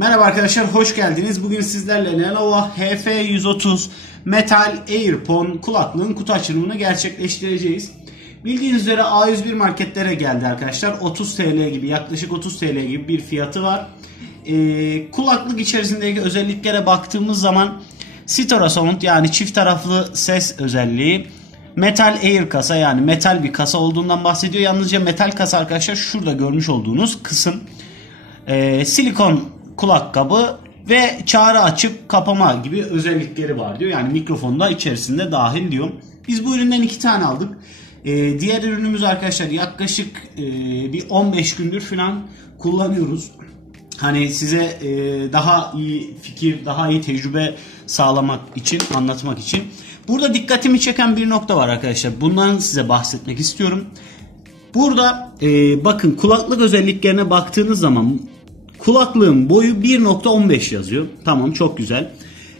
Merhaba arkadaşlar, hoş geldiniz. Bugün sizlerle Lenovo HF130 Metal Earphone kulaklığın kutu açılımını gerçekleştireceğiz. Bildiğiniz üzere A101 marketlere geldi arkadaşlar. 30 TL gibi, yaklaşık 30 TL gibi bir fiyatı var. Kulaklık içerisindeki özelliklere baktığımız zaman Stereo Sound, yani çift taraflı ses özelliği, Metal Air kasa, yani metal bir kasa olduğundan bahsediyor. Yalnızca metal kasa arkadaşlar, şurada görmüş olduğunuz kısım. Silikon kulak kabı ve çağrı açıp kapama gibi özellikleri var diyor. Yani mikrofonu da içerisinde dahil diyor. Biz bu üründen 2 tane aldık. Diğer ürünümüz arkadaşlar yaklaşık bir 15 gündür falan kullanıyoruz. Hani size daha iyi fikir, daha iyi tecrübe sağlamak için, anlatmak için. Burada dikkatimi çeken bir nokta var arkadaşlar. Bundan size bahsetmek istiyorum. Burada bakın, kulaklık özelliklerine baktığınız zaman kulaklığın boyu 1.15 yazıyor. Tamam, çok güzel.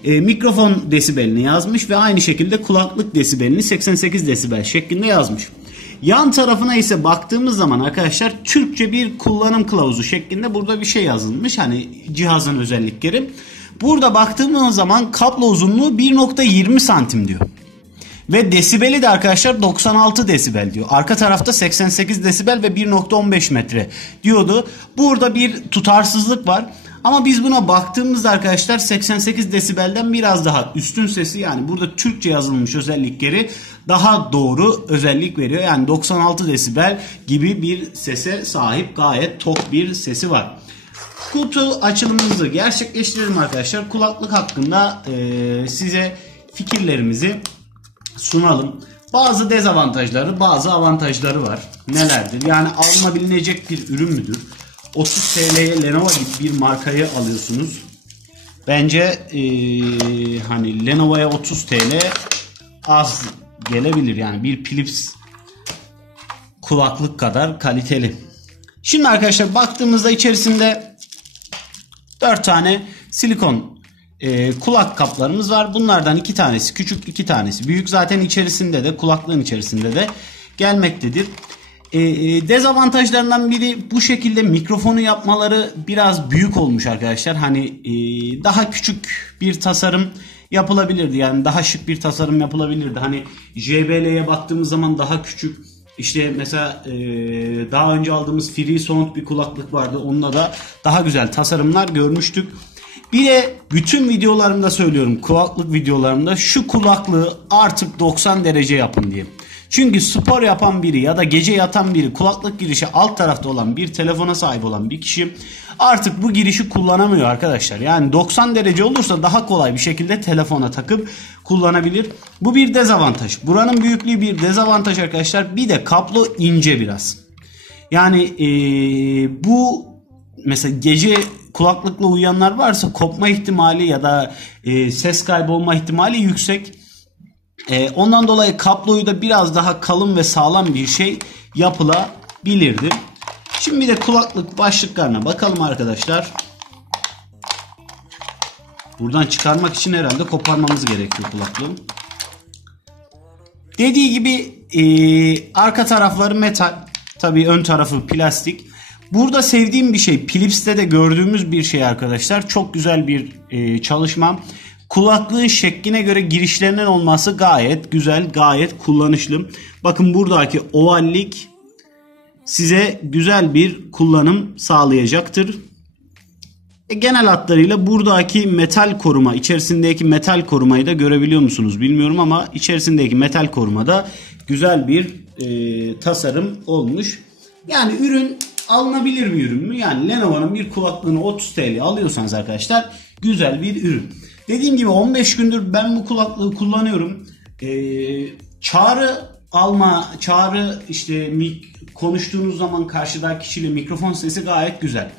Mikrofon desibelini yazmış ve aynı şekilde kulaklık desibelini 88 desibel şeklinde yazmış. Yan tarafına ise baktığımız zaman arkadaşlar Türkçe bir kullanım kılavuzu şeklinde burada bir şey yazılmış. Hani cihazın özellikleri. Burada baktığımız zaman kablo uzunluğu 1.20 santim diyor. Ve desibeli de arkadaşlar 96 desibel diyor. Arka tarafta 88 desibel ve 1.15 metre diyordu. Burada bir tutarsızlık var. Ama biz buna baktığımızda arkadaşlar 88 desibelden biraz daha üstün sesi, yani burada Türkçe yazılmış özellikleri daha doğru özellik veriyor. Yani 96 desibel gibi bir sese sahip, gayet tok bir sesi var. Kutu açılımımızı gerçekleştirelim arkadaşlar. Kulaklık hakkında size fikirlerimizi sunalım. Bazı dezavantajları, bazı avantajları var. Nelerdir? Yani alınabilecek bir ürün müdür? 30 TL'ye Lenovo gibi bir markayı alıyorsunuz. Bence hani Lenovo'ya 30 TL az gelebilir. Yani bir Philips kulaklık kadar kaliteli. Şimdi arkadaşlar baktığımızda içerisinde 4 tane silikon kulak kaplarımız var. Bunlardan 2 tanesi küçük, 2 tanesi büyük. Zaten içerisinde de, kulaklığın içerisinde de gelmektedir. Dezavantajlarından biri, bu şekilde mikrofonu yapmaları biraz büyük olmuş arkadaşlar. Hani daha küçük bir tasarım yapılabilirdi. Yani daha şık bir tasarım yapılabilirdi. Hani JBL'ye baktığımız zaman daha küçük. İşte mesela daha önce aldığımız FreeSound bir kulaklık vardı. Onunla da daha güzel tasarımlar görmüştük. Bir de bütün videolarımda söylüyorum, kulaklık videolarımda, şu kulaklığı artık 90 derece yapın diye. Çünkü spor yapan biri ya da gece yatan biri, kulaklık girişi alt tarafta olan bir telefona sahip olan bir kişi artık bu girişi kullanamıyor arkadaşlar. Yani 90 derece olursa daha kolay bir şekilde telefona takıp kullanabilir. Bu bir dezavantaj. Buranın büyüklüğü bir dezavantaj arkadaşlar. Bir de kablo ince biraz. Yani bu mesela gece kulaklıkla uyuyanlar varsa kopma ihtimali ya da ses kaybolma ihtimali yüksek. Ondan dolayı kabloyu da biraz daha kalın ve sağlam bir şey yapılabilirdi. Şimdi bir de kulaklık başlıklarına bakalım arkadaşlar. Buradan çıkarmak için herhalde koparmamız gerekiyor kulaklığı. Dediği gibi arka tarafları metal. Tabii ön tarafı plastik. Burada sevdiğim bir şey, Philips'te de gördüğümüz bir şey arkadaşlar. Çok güzel bir çalışma. Kulaklığın şekline göre girişlerinin olması gayet güzel, gayet kullanışlı. Bakın buradaki ovallik size güzel bir kullanım sağlayacaktır. Genel hatlarıyla buradaki metal koruma, içerisindeki metal korumayı da görebiliyor musunuz bilmiyorum ama içerisindeki metal korumada güzel bir tasarım olmuş. Yani ürün alınabilir bir ürün mü? Yani Lenovo'nun bir kulaklığını 30 TL alıyorsanız arkadaşlar, güzel bir ürün. Dediğim gibi 15 gündür ben bu kulaklığı kullanıyorum. Çağrı işte konuştuğunuz zaman karşıdaki kişiyle mikrofon sesi gayet güzel.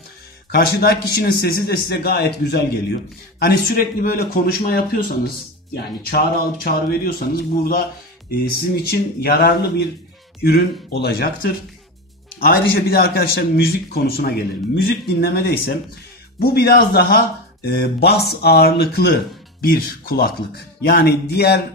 Karşıdaki kişinin sesi de size gayet güzel geliyor. Hani sürekli böyle konuşma yapıyorsanız, yani çağrı alıp çağrı veriyorsanız burada sizin için yararlı bir ürün olacaktır. Ayrıca bir de arkadaşlar müzik konusuna gelelim. Müzik dinlemede ise bu biraz daha bas ağırlıklı bir kulaklık. Yani diğer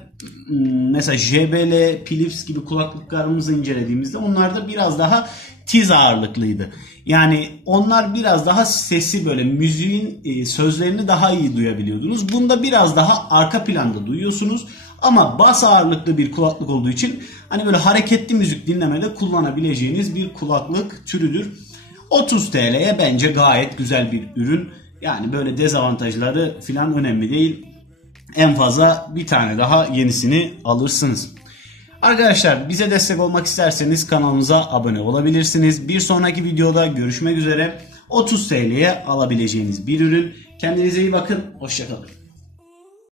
mesela JBL, Philips gibi kulaklıklarımızı incelediğimizde onlar da biraz daha tiz ağırlıklıydı. Yani onlar biraz daha sesi, böyle müziğin sözlerini daha iyi duyabiliyordunuz. Bunda biraz daha arka planda duyuyorsunuz. Ama bas ağırlıklı bir kulaklık olduğu için hani böyle hareketli müzik dinlemede kullanabileceğiniz bir kulaklık türüdür. 30 TL'ye bence gayet güzel bir ürün. Yani böyle dezavantajları falan önemli değil. En fazla bir tane daha yenisini alırsınız. Arkadaşlar, bize destek olmak isterseniz kanalımıza abone olabilirsiniz. Bir sonraki videoda görüşmek üzere. 30 TL'ye alabileceğiniz bir ürün. Kendinize iyi bakın. Hoşça kalın.